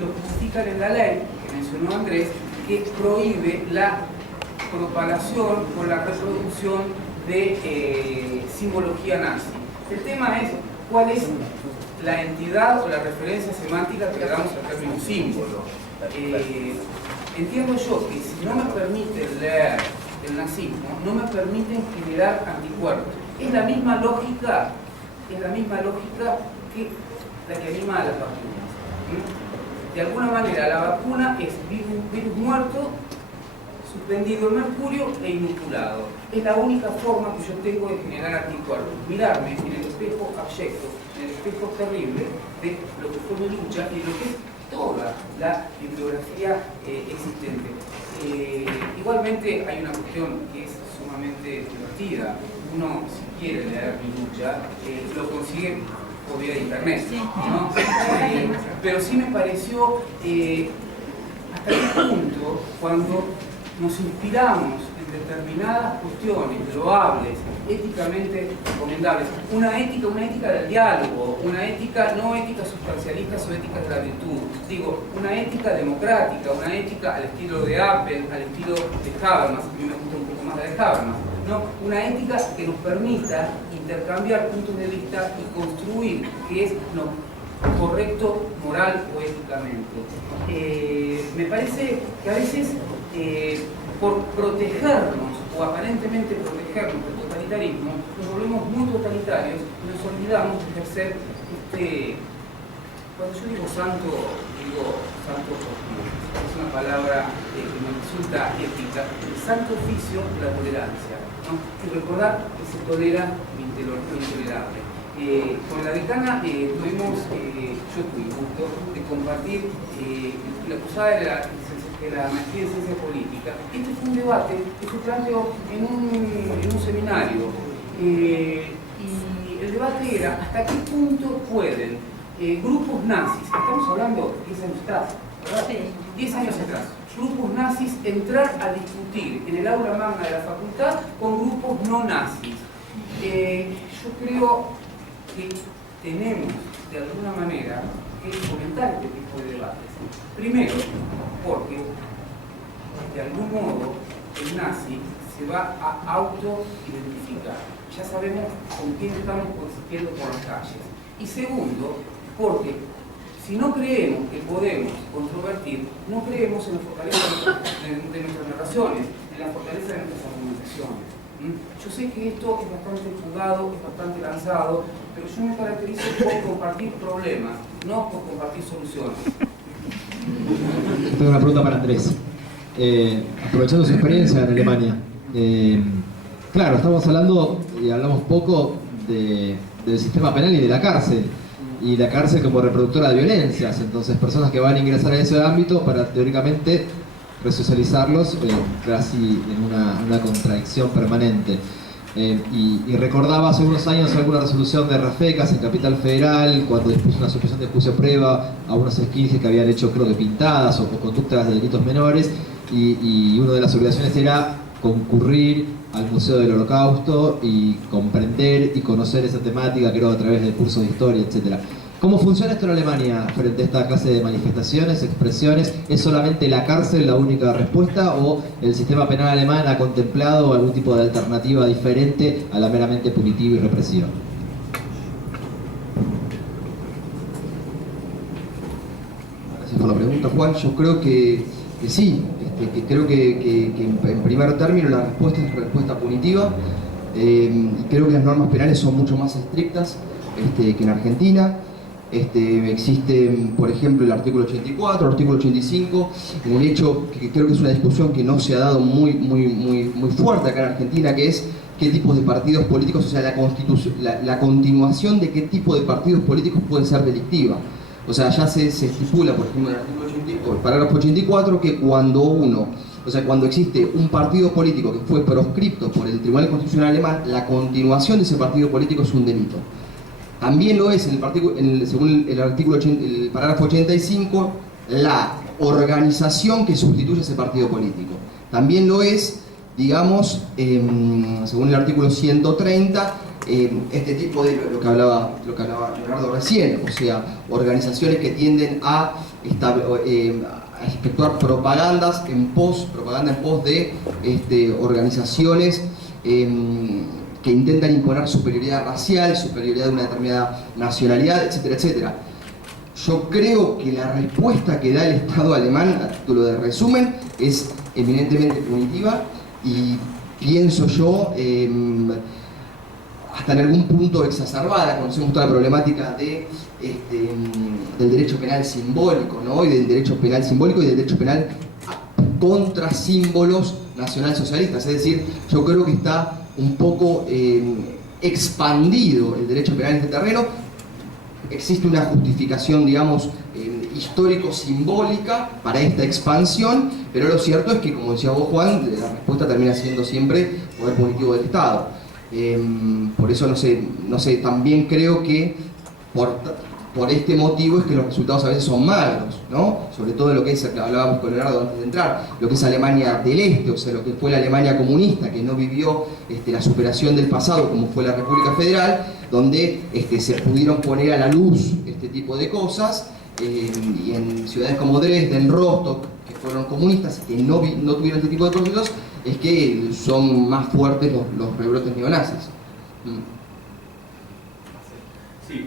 lo justifican en la ley que mencionó Andrés, que prohíbe la propagación o la reproducción de simbología nazi. El tema es cuál es la entidad o la referencia semántica que le damos al término símbolo. Entiendo yo que si no me permiten leer el nazismo, no me permiten generar anticuerpos. Es la misma lógica que la que anima a las vacunas. De alguna manera, la vacuna es virus muerto, suspendido en mercurio e inoculado. Es la única forma que yo tengo de generar anticuerpos. Mirarme en el espejo abyecto, en el espejo terrible de lo que fue mi lucha y de lo que es toda la bibliografía existente. Igualmente hay una cuestión que es sumamente divertida. Uno, si quiere leer mi lucha, lo consigue por vía de internet, ¿no? Pero sí me pareció hasta qué punto, cuando nos inspiramos en determinadas cuestiones loables, éticamente recomendables, una ética del diálogo, una ética, no ética sustancialista o ética de la virtud, digo, una ética democrática, una ética al estilo de Apple, al estilo de Habermas, a mí me gusta un poco más la de Habermas, ¿no? Una ética que nos permita intercambiar puntos de vista y construir, que es lo correcto moral o éticamente. Me parece que a veces por protegernos o aparentemente protegernos del totalitarismo nos volvemos muy totalitarios y nos olvidamos de ejercer cuando yo digo santo oficio, es una palabra que me resulta ética, el santo oficio de la tolerancia, ¿no? Y recordar que se tolera lo intolerable. Con la decana yo tuve el gusto de compartir la cursada de la maestría en ciencia política. Este fue un debate que se planteó en un seminario y el debate era hasta qué punto pueden grupos nazis, estamos hablando de 10 años atrás, ¿verdad? Sí. 10 años atrás, grupos nazis entrar a discutir en el aula magna de la facultad con grupos no nazis. Yo creo que tenemos de alguna manera que fomentar este tipo de debates. Primero, porque de algún modo el nazi se va a auto-identificar. Ya sabemos con quién estamos coincidiendo por las calles. Y segundo, porque si no creemos que podemos controvertir, no creemos en la fortaleza de nuestras narraciones, en la fortaleza de nuestras argumentaciones. Yo sé que esto es bastante jugado, es bastante lanzado, pero yo me caracterizo por compartir problemas, no por compartir soluciones. Tengo una pregunta para Andrés. Aprovechando su experiencia en Alemania, claro, estamos hablando y hablamos poco del sistema penal y de la cárcel. Y la cárcel como reproductora de violencias, entonces personas que van a ingresar a ese ámbito para teóricamente resocializarlos casi en una contradicción permanente. Y recordaba hace unos años alguna resolución de Rafecas en Capital Federal cuando dispuso una suspensión de juicio prueba a unos esquinces que habían hecho, creo que pintadas o conductas de delitos menores, y una de las obligaciones era concurrir al Museo del Holocausto y comprender y conocer esa temática, creo, a través del curso de historia, etc. ¿Cómo funciona esto en Alemania frente a esta clase de manifestaciones, expresiones? ¿Es solamente la cárcel la única respuesta o el sistema penal alemán ha contemplado algún tipo de alternativa diferente a la meramente punitiva y represiva? Gracias por la pregunta, Juan. Yo creo que sí, creo que en primer término la respuesta es respuesta punitiva. Y creo que las normas penales son mucho más estrictas que en Argentina. Existe, por ejemplo, el artículo 84, el artículo 85, en el hecho que creo que es una discusión que no se ha dado muy fuerte acá en Argentina, que es qué tipos de partidos políticos, o sea, la continuación de qué tipo de partidos políticos puede ser delictiva. O sea, ya se estipula, por ejemplo, en el artículo 84, el parágrafo 84, que cuando existe un partido político que fue proscripto por el Tribunal Constitucional alemán, la continuación de ese partido político es un delito. También lo es, según el parágrafo 85, la organización que sustituye ese partido político. También lo es, digamos, según el artículo 130, este tipo de lo que hablaba Leonardo recién, o sea, organizaciones que tienden a efectuar propaganda en pos de organizaciones que intentan imponer superioridad racial, superioridad de una determinada nacionalidad, etcétera, etcétera. Yo creo que la respuesta que da el Estado alemán, a título de resumen, es eminentemente punitiva y pienso yo, hasta en algún punto exacerbada. Conocemos toda la problemática del derecho penal simbólico, ¿no? Y del derecho penal simbólico y del derecho penal contra símbolos nacionalsocialistas. Es decir, yo creo que está un poco expandido el derecho penal en este terreno. Existe una justificación, digamos, histórico-simbólica para esta expansión, pero lo cierto es que, como decía vos, Juan, la respuesta termina siendo siempre poder punitivo del Estado. Por eso, no sé, también creo que por este motivo es que los resultados a veces son magros, ¿no? Sobre todo en lo que es, que hablábamos con Leonardo antes de entrar, lo que es Alemania del Este, o sea, lo que fue la Alemania comunista, que no vivió la superación del pasado como fue la República Federal, donde se pudieron poner a la luz este tipo de cosas, y en ciudades como Dresden, Rostock, que fueron comunistas y que no tuvieron este tipo de procesos, es que son más fuertes los rebrotes neonazis. Sí,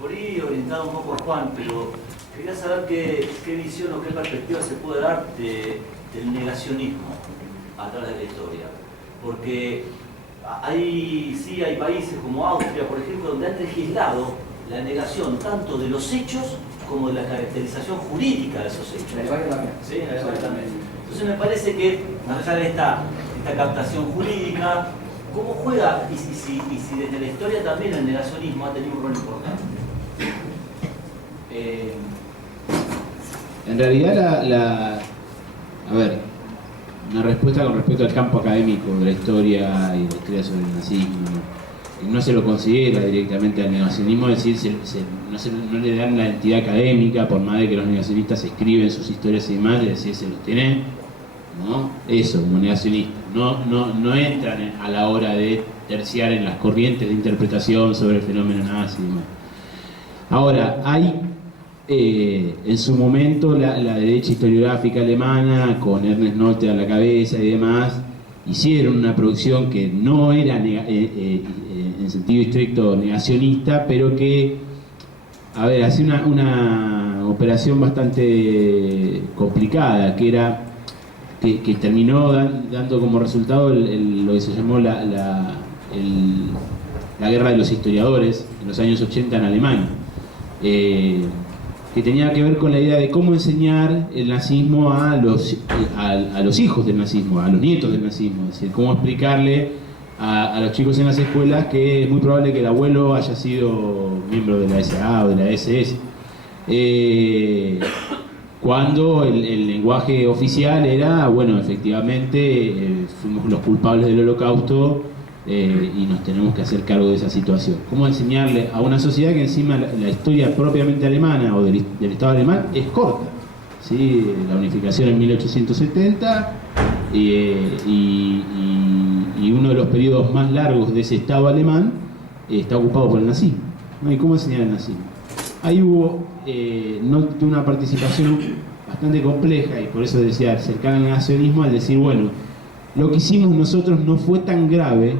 por ahí orientado un poco a Juan, pero quería saber qué visión o qué perspectiva se puede dar del negacionismo a través de la historia. Porque hay países como Austria, por ejemplo, donde han legislado la negación tanto de los hechos como de la caracterización jurídica de esos hechos. La Alemania también. Sí, en Alemania también. Entonces me parece que, más allá de esta captación jurídica, ¿cómo juega y si desde la historia también el negacionismo ha tenido un rol importante? En realidad una respuesta con respecto al campo académico de la historia y la historia sobre el nazismo, no se lo considera directamente al negacionismo, es decir, no le dan la entidad académica, por más de que los negacionistas escriben sus historias y demás, es decir, se los tiene, ¿no? Eso, como negacionistas, no entran a la hora de terciar en las corrientes de interpretación sobre el fenómeno nazi y demás. Ahora, hay en su momento la derecha historiográfica alemana, con Ernest Nolte a la cabeza y demás, hicieron una producción que no era en sentido estricto negacionista, pero que, hacía una operación bastante complicada, que era que terminó dando como resultado lo que se llamó la guerra de los historiadores en los años 80 en Alemania, que tenía que ver con la idea de cómo enseñar el nazismo a los hijos del nazismo, a los nietos del nazismo, es decir, cómo explicarle a los chicos en las escuelas que es muy probable que el abuelo haya sido miembro de la SA o de la SS, cuando el lenguaje oficial era, bueno, efectivamente fuimos los culpables del Holocausto y nos tenemos que hacer cargo de esa situación. ¿Cómo enseñarle a una sociedad que encima la historia propiamente alemana o del Estado alemán es corta? ¿Sí? La unificación en 1870 y uno de los periodos más largos de ese Estado alemán está ocupado por el nazismo, ¿no? ¿Y cómo enseñar el nazismo? Ahí hubo una participación bastante compleja, y por eso decía cercana al negacionismo, al decir, bueno, lo que hicimos nosotros no fue tan grave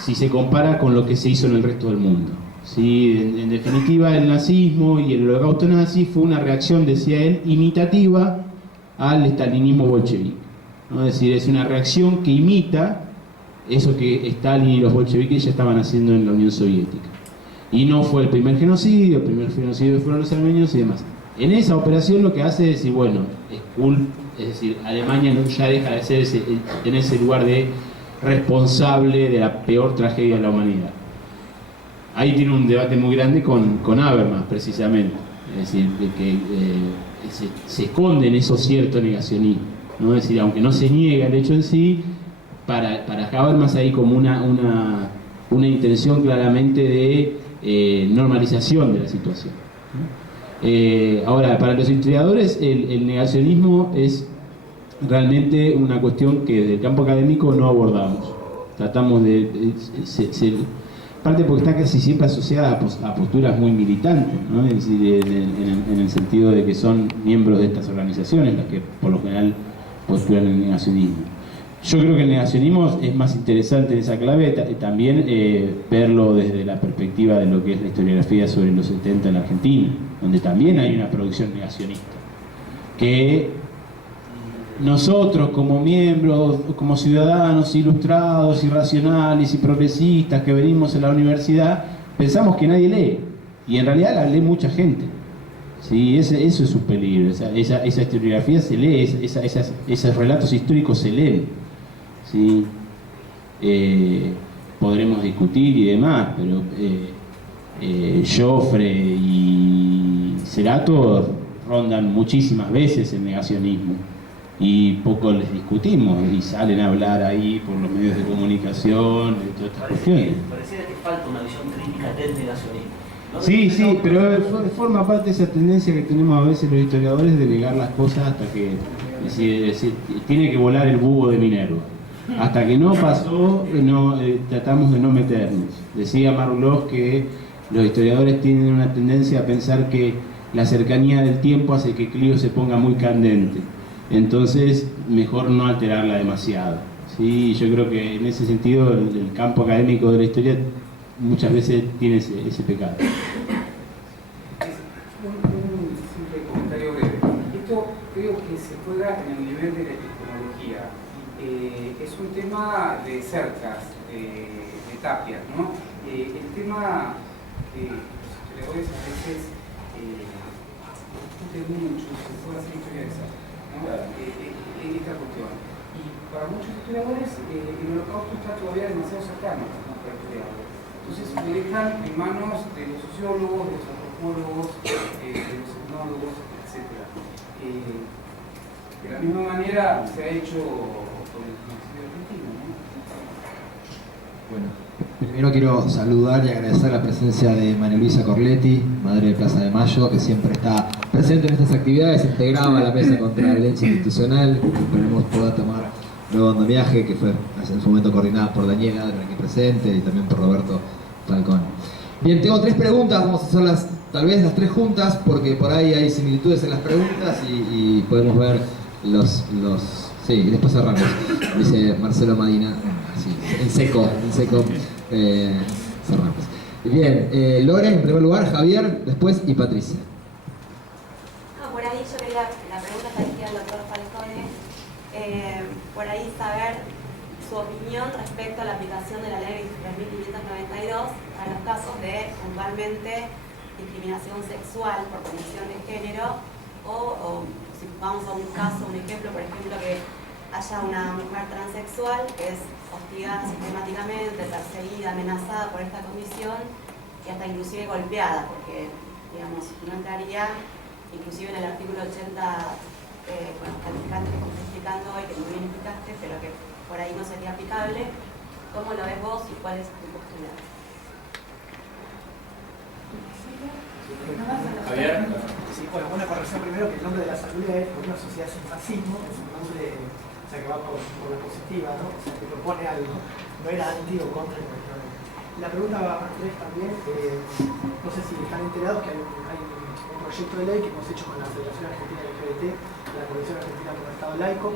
si se compara con lo que se hizo en el resto del mundo. ¿Sí? En definitiva, el nazismo y el holocausto nazi fue una reacción, decía él, imitativa al estalinismo bolchevique, ¿no? Es decir, es una reacción que imita eso que Stalin y los bolcheviques ya estaban haciendo en la Unión Soviética. Y no fue el primer genocidio fueron los armenios y demás. En esa operación lo que hace es decir, bueno, es decir, Alemania ya deja de ser en ese lugar de responsable de la peor tragedia de la humanidad. Ahí tiene un debate muy grande con Habermas, precisamente. Es decir, que se esconde en eso cierto negacionismo, ¿no? Es decir, aunque no se niega el hecho en sí, para Habermas hay como una intención claramente de normalización de la situación, ¿no? Ahora, para los historiadores, el negacionismo es realmente una cuestión que desde el campo académico no abordamos. Tratamos aparte porque está casi siempre asociada a posturas muy militantes, ¿no? Es decir, en el sentido de que son miembros de estas organizaciones las que por lo general postulan el negacionismo. Yo creo que el negacionismo es más interesante en esa clave, también verlo desde la perspectiva de lo que es la historiografía sobre los 70 en la Argentina, donde también hay una producción negacionista, que nosotros como miembros, como ciudadanos ilustrados y racionales y progresistas que venimos a la universidad, pensamos que nadie lee, y en realidad la lee mucha gente. Sí, eso es un peligro, esa historiografía se lee, esos relatos históricos se leen. ¿Sí? Podremos discutir y demás, pero Joffre y Cerato rondan muchísimas veces el negacionismo y poco les discutimos y salen a hablar ahí por los medios de comunicación de todas estas cuestiones. Pareciera que falta una visión crítica del negacionismo, ¿no? Sí, pero forma parte de esa tendencia que tenemos a veces los historiadores de negar las cosas hasta que decir, tiene que volar el búho de Minerva. Hasta que no pasó, tratamos de no meternos. Decía Marulós que los historiadores tienen una tendencia a pensar que la cercanía del tiempo hace que Clio se ponga muy candente. Entonces, mejor no alterarla demasiado. Sí, yo creo que en ese sentido el campo académico de la historia muchas veces tiene ese pecado. Un simple comentario breve. Esto creo que se juega en el nivel de la epistemología. Es un tema de cercas, de tapias, ¿no? El tema que los historiadores a veces discuten mucho, se puede hacer historia de esa, ¿no? Esta cuestión. Y para muchos historiadores el holocausto está todavía demasiado cercano, ¿no? Para estudiarlo. Entonces lo dejan en manos de los sociólogos, de los antropólogos, de los etnólogos, etc. De la misma manera se ha hecho con el genocidio argentino, ¿no? Bueno, primero quiero saludar y agradecer la presencia de María Luisa Corletti, madre de Plaza de Mayo, que siempre está presente en estas actividades, integraba la mesa contra la violencia institucional, que esperemos pueda tomar nuevo andamiaje, que fue en su momento coordinada por Daniela, aquí presente, y también por Roberto Falcón. Bien, tengo 3 preguntas, vamos a hacerlas tal vez las 3 juntas, porque por ahí hay similitudes en las preguntas y podemos ver sí, y después cerramos, dice Marcelo Madina, sí, en seco, cerramos. Bien, Lore en primer lugar, Javier, después y Patricia. Por ahí yo quería, la pregunta está dirigida al doctor Falcone, por ahí saber su opinión respecto a la aplicación de la ley 3592 a los casos de puntualmente discriminación sexual por condición de género o si vamos a un caso, un ejemplo, por ejemplo, que haya una mujer transexual que es hostigada sistemáticamente, perseguida, amenazada por esta condición y hasta inclusive golpeada, porque, digamos, no entraría inclusive en el artículo 80, calificante que estamos explicando hoy, que muy bien explicaste, pero que por ahí no sería aplicable. ¿Cómo lo ves vos y cuál es tu postura? Javier. Sí, bueno, una corrección primero, que el nombre de la asamblea es por una sociedad sin fascismo, es un nombre, o sea, que va por la positiva, ¿no? O sea, que propone algo, no era anti o contra el gobierno. La pregunta va a Andrés también, no sé si están enterados que hay un proyecto de ley que hemos hecho con la Federación Argentina de LGBT, la Comisión Argentina por el Estado Laico,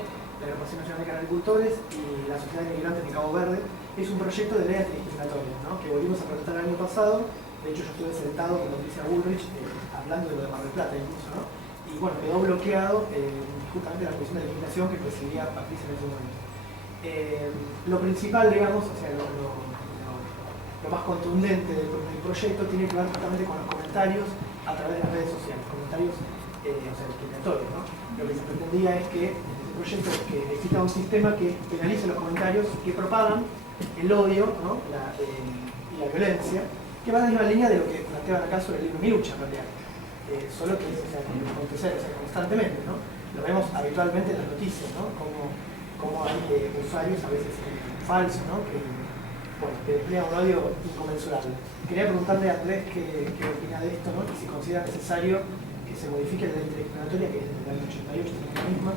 la Agrupación Nacional de Agricultores y la Sociedad de Inmigrantes de Cabo Verde. Es un proyecto de ley antidiscriminatoria, ¿no? Que volvimos a presentar el año pasado. De hecho, yo estuve sentado con Patricia Bullrich hablando de lo de Mar del Plata incluso, ¿no? Y bueno, quedó bloqueado justamente la Comisión de Legislación que presidía Patricia en ese momento. Lo principal, digamos, o sea, lo más contundente del proyecto tiene que ver justamente con los comentarios a través de las redes sociales, comentarios discriminatorios, ¿no? Lo que se pretendía es que este proyecto que exista un sistema que penalice los comentarios que propagan el odio, ¿no? Y la violencia, que va en la línea de lo que planteaban acá sobre el libro Milucha, en realidad. Solo que constantemente, ¿no? Lo vemos habitualmente en las noticias, ¿no? Como hay usuarios a veces falsos, ¿no? Que despliegan un odio inconmensurable. Quería preguntarle a Andrés qué opina de esto, ¿no? Y si considera necesario que se modifique la ley discriminatoria, que es desde el año 88, la misma,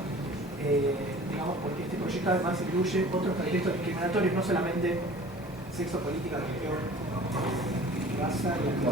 digamos, porque este proyecto además incluye otros pretextos discriminatorios, no solamente sexo, política, religión, raza y